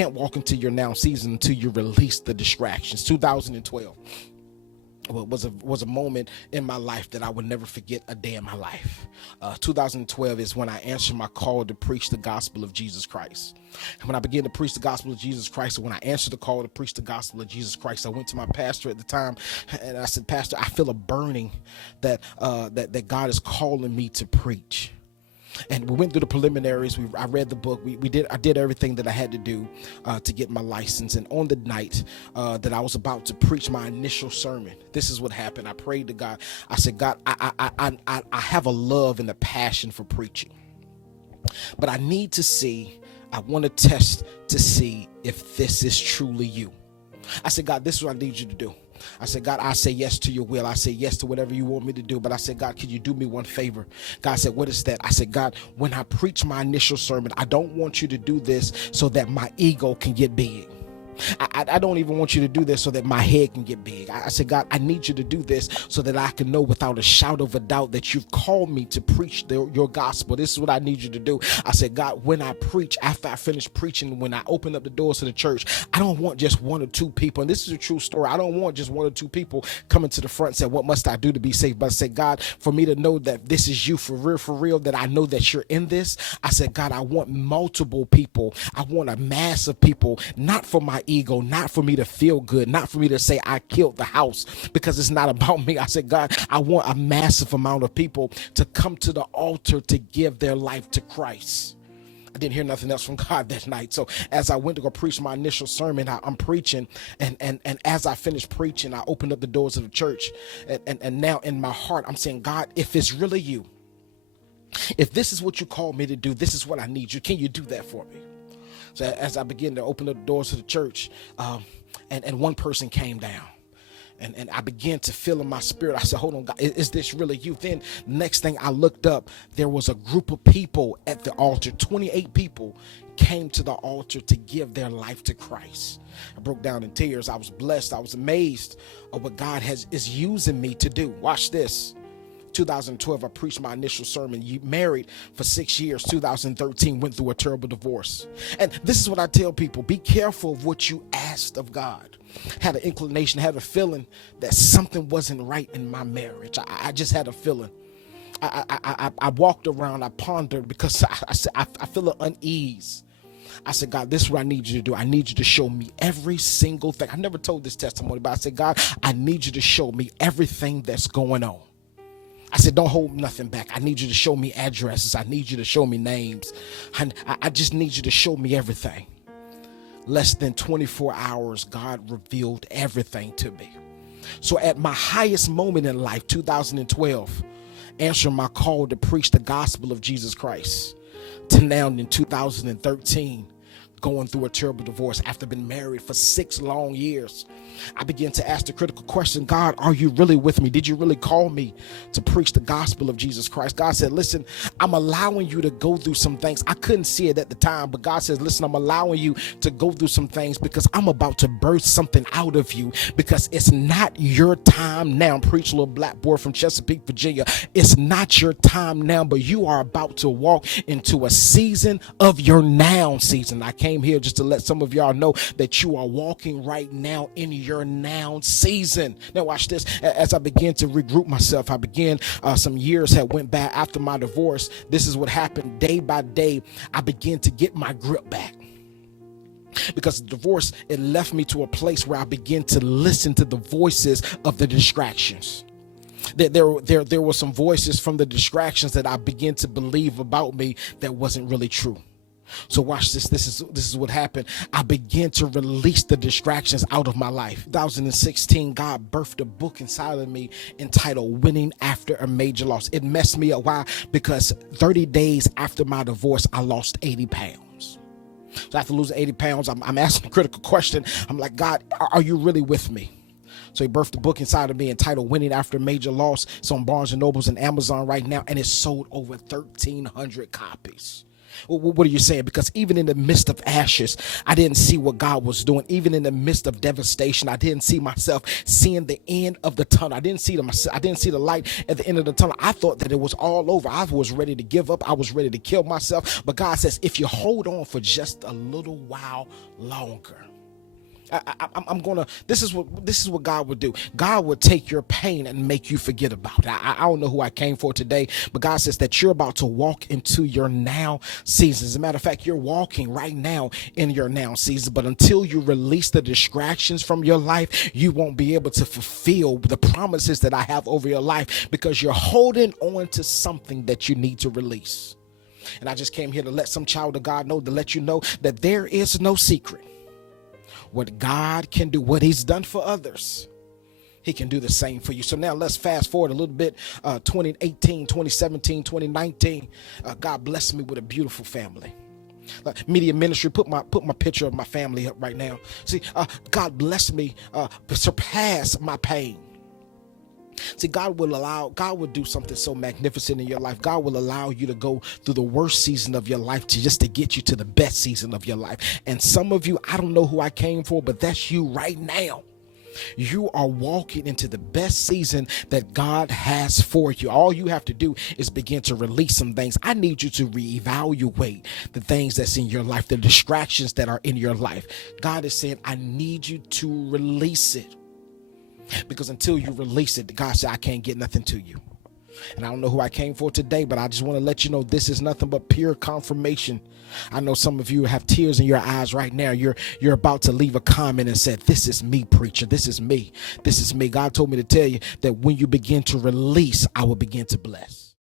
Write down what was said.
can't walk into your now season until you release the distractions. 2012 was a moment in my life that I would never forget a day in my life. 2012 is when I answered my call to preach the gospel of Jesus Christ. And when I began to preach the gospel of Jesus Christ, and when I answered the call to preach the gospel of Jesus Christ, I went to my pastor at the time and I said, Pastor, I feel a burning that God is calling me to preach. And we went through the preliminaries. I read the book. I did everything that I had to do to get my license. And on the night that I was about to preach my initial sermon, this is what happened. I prayed to God. I said, God, I have a love and a passion for preaching, but I need to see. I want to test to see if this is truly you. I said, God, this is what I need you to do. I said, God, I say yes to your will. I say yes to whatever you want me to do. But I said, God, could you do me one favor? God said, what is that? I said, God, when I preach my initial sermon, I don't want you to do this so that my ego can get big. I don't even want you to do this so that my head can get big. I said, God, I need you to do this so that I can know without a shadow of a doubt that you've called me to preach your gospel. This is what I need you to do. I said, God, when I preach, after I finish preaching, when I open up the doors to the church, I don't want just one or two people. And this is a true story. I don't want just one or two people coming to the front and say, what must I do to be saved? But I said, God, for me to know that this is you for real, that I know that you're in this. I said, God, I want multiple people. I want a mass of people, not for my ego, not for me to feel good, not for me to say I killed the house, because it's not about me. I said, God, I want a massive amount of people to come to the altar to give their life to Christ. I didn't hear nothing else from God that night. So as I went to go preach my initial sermon, I'm preaching, and as I finished preaching, I opened up the doors of the church, and now in my heart, I'm saying, God, if it's really you, if this is what you called me to do, this is what I need you. Can you do that for me? So as I began to open up the doors of the church, and one person came down, and I began to feel in my spirit. I said, hold on, God, is this really you? Then next thing I looked up, there was a group of people at the altar. 28 people came to the altar to give their life to Christ. I broke down in tears. I was blessed. I was amazed of what God is using me to do. Watch this. 2012, I preached my initial sermon. You married for 6 years. 2013, went through a terrible divorce. And this is what I tell people: be careful of what you asked of God. Had an inclination, had a feeling that something wasn't right in my marriage. I just had a feeling. I walked around, I pondered, because I feel an unease. I said, God, this is what I need you to do. I need you to show me every single thing. I never told this testimony, but I said, God, I need you to show me everything that's going on. I said, don't hold nothing back. I need you to show me addresses. I need you to show me names. I just need you to show me everything. Less than 24 hours, God revealed everything to me. So at my highest moment in life, 2012, answering my call to preach the gospel of Jesus Christ, to now in 2013, going through a terrible divorce after being married for 6 long years, I began to ask the critical question: God, are you really with me? Did you really call me to preach the gospel of Jesus Christ? God said, listen, I'm allowing you to go through some things. I couldn't see it at the time, but God says, listen, I'm allowing you to go through some things because I'm about to birth something out of you, because it's not your time now. Preach, little black boy from Chesapeake, Virginia. It's not your time now, but you are about to walk into a season of your now season. I came here just to let some of y'all know that you are walking right now in your now season. Now watch this. As I began to regroup myself, I began, some years had went by after my divorce. This is what happened. Day by day, I began to get my grip back. Because the divorce, it left me to a place where I began to listen to the voices of the distractions. There were some voices from the distractions that I began to believe about me that wasn't really true. So watch this. This is what happened. I began to release the distractions out of my life. 2016, God birthed a book inside of me entitled Winning After a Major Loss. It messed me up. Why? Because 30 days after my divorce, I lost 80 pounds. So after losing 80 pounds, I'm asking a critical question. I'm like, God, are you really with me? So he birthed a book inside of me entitled Winning After a Major Loss. It's on Barnes & Nobles and Amazon right now, and it's sold over 1,300 copies. What are you saying? Because even in the midst of ashes, I didn't see what God was doing. Even in the midst of devastation, I didn't see myself seeing the end of the tunnel. I didn't see the light at the end of the tunnel. I thought that it was all over. I was ready to give up. I was ready to kill myself. But God says, if you hold on for just a little while longer, this is what God would do. God would take your pain and make you forget about it. I don't know who I came for today, but God says that you're about to walk into your now season. As a matter of fact, you're walking right now in your now season, but until you release the distractions from your life, you won't be able to fulfill the promises that I have over your life, because you're holding on to something that you need to release. And I just came here to let some child of God know, to let you know that there is no secret. What God can do, what he's done for others, he can do the same for you. So now let's fast forward a little bit. 2018, 2017, 2019. God blessed me with a beautiful family. Media ministry, put my picture of my family up right now. See, God blessed me, surpass my pain. See, God will do something so magnificent in your life. God will allow you to go through the worst season of your life to get you to the best season of your life. And some of you, I don't know who I came for, but that's you right now. You are walking into the best season that God has for you. All you have to do is begin to release some things. I need you to reevaluate the things that's in your life, the distractions that are in your life. God is saying, I need you to release it. Because until you release it, God said, I can't get nothing to you. And I don't know who I came for today, but I just want to let you know this is nothing but pure confirmation. I know some of you have tears in your eyes right now. You're about to leave a comment and said, this is me, preacher. This is me. This is me. God told me to tell you that when you begin to release, I will begin to bless.